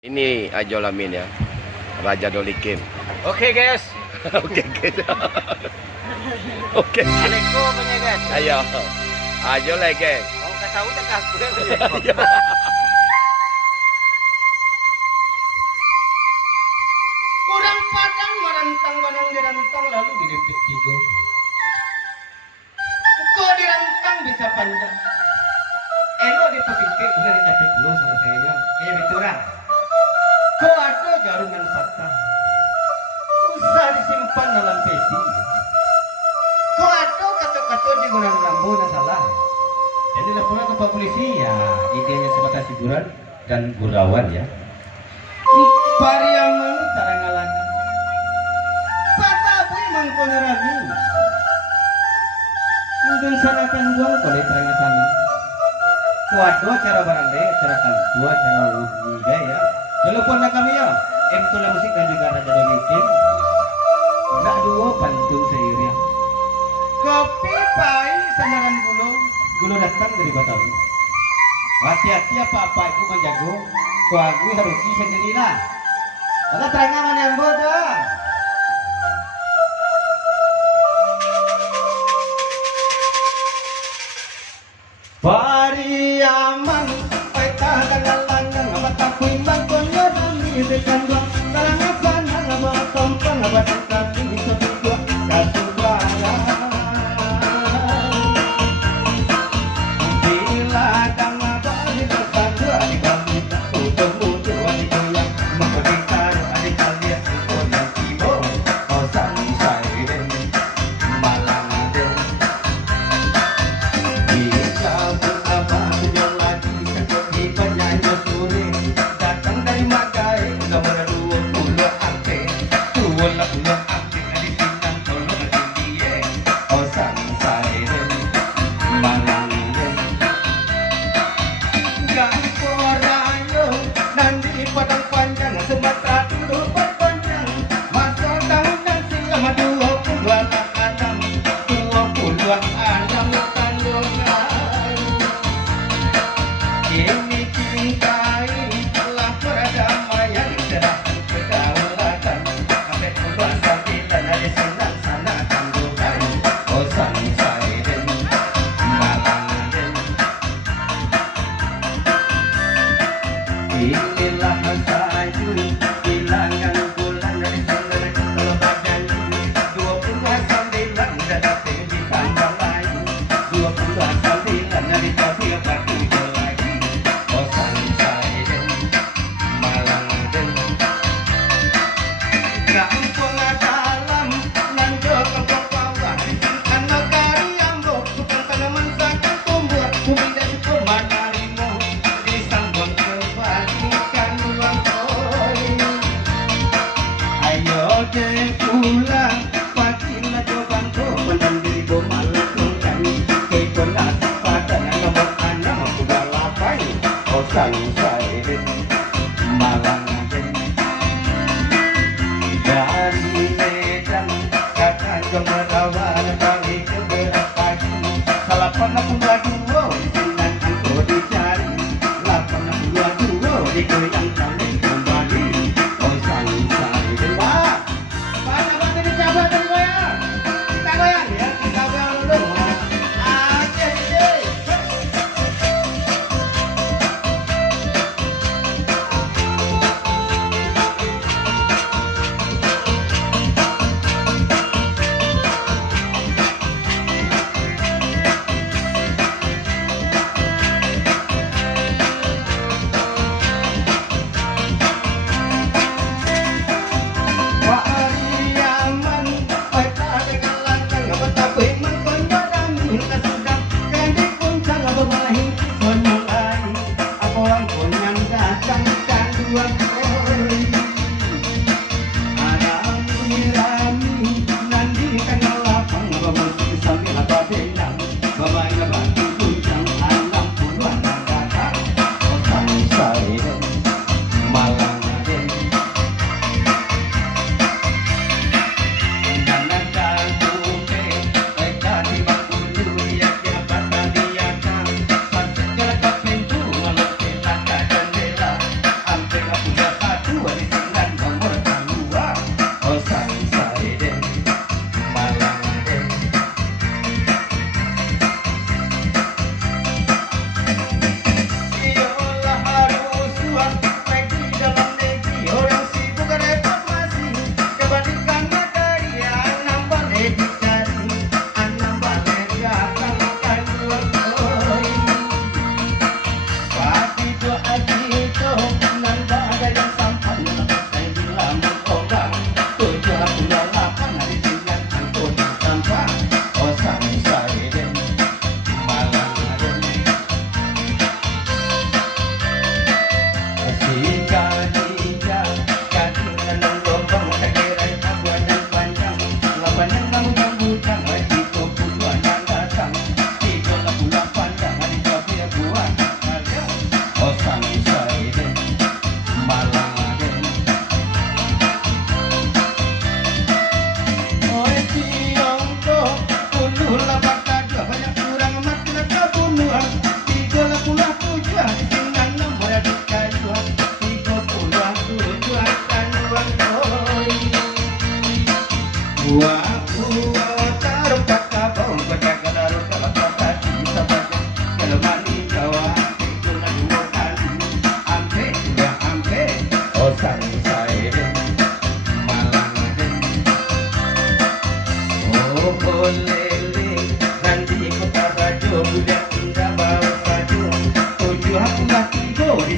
Ini Ajo Lamin ya, Raja Dolikin. Oke guys. Oke guys. Oke. Aleko punya guys. Ayo. Ajo lah guys. Oh kata udah kaku ya. Kurang padang merantang banang dirantang lalu direpit tiga. Kok dirantang bisa panjang. Elo dipepikir udah dicapai dulu selesainya. Kayak bitura. Kok ada garungan patah. Usah disimpan dalam peti. Kok ada kata-kata di gunung rambu dan salah. Jadi laporan ke Pak Polisi ya, idenya sebatas hiburan dan gurauan ya. Pariaman tarangalangan. Pataboy mangkonarami. Mungkin sanakan buang kolej terangnya sana. Kuado cara barang deh, cara dua cara rugi ya. Telepon kami ya. Tulah musik dan juga Raja Dolikin. Nak dua pantun seiring. Kopi pai samaran gulu datang dari Batawi. Hati-hati apa-apa itu menjago. Kuagu harus sendirilah. Ada terangan mana yang bodoh. Pariaman, paita kagalangan, matakui bangkonya dami dekan dua. Tarang apa nama tompang batang kaki sebut kasubara. Bila dama bali bersandua di bami mutu di goyang mengkekar adik kalian kona tibo kosan sairen malang den. Bisa berapa sejauh lagi seperti penyanyi suling datang dari Makai nomor 20 ante 20 ante dari Pinang tolong dia kosan sairen malang den. Gamporayo nanti padang panjang Sumatera dulu panjang masa tahun dan selama 20 anak-anak 20 anak tandungan. Kini cintai telah perdamaian cerah kedaulatan sampai puluhan sambilan ada senang sana tanggungan kosan sairen malang den. Inilah saja bilangan bulan dari sana kalau badan 29 udah datang ditambah lagi 29 dari tapi batu lagi kosan sairen malang den. Kampung dalam nando kampung bawah disimpan negari ambo bukan tanaman sakan tumbuh bumi dan pemanarimo disambung kebalikan uang koi. Ayo deh pulang pagi na coban ko menandiri bomalutungkan kekon atas pada nomor anak aku balapai kosan sairen malang den. Dari Medan kakak kemerawan kali keberat pagi 82 dengan aku dicari 82 digoyang kali kembali kosan sairen. Pak, apa dicoba dan goyang? Kita goyang ya, kita goyang dulu. Aceh deh. Pariaman, paita kagalangan, matapoy mangkonya dami kasudang kandi kuncang babahi sonolai ako ang kunyang datang kanduang koy. Arami-rami nandikan na lapang bamasik sambil babenang babae na batu kuncang 60-an ang datang kosan sairen malang den. Pintu, malam kita jendela, sampai dua di tingkat nomor dua. Oh sangsai den Malang den. Iyalah harus suat baik di dalam negeri orang sibuk reformasi kebandingkannya karya nambah edukasi nambah legakan kanuan oi. Pati doa itu nanda ada yang sampai saya bilang orang 788 hari tinggal angkut tanpa oh sangsai den Malang den. Jika kaki dalam lubang tegerai abuan dan panjang lapan yang namun yang bujang di puluhan yang datang 38 yang hari kabir buat ada oh sangsai den Malang den. Oh Tiongkok 38 banyak kurang mati kebunuhan 37 di tinggal nomor dikadua 37 kanuan oi. Waku taruh kakabau berjaga daruh kalau kata bisa baca kalau mani jawa itu dua kali ampe udah ampe oh sangsai den Malang den. Oh bolele nanti kota rajo budak indah bawa sajo 7 aku mati go di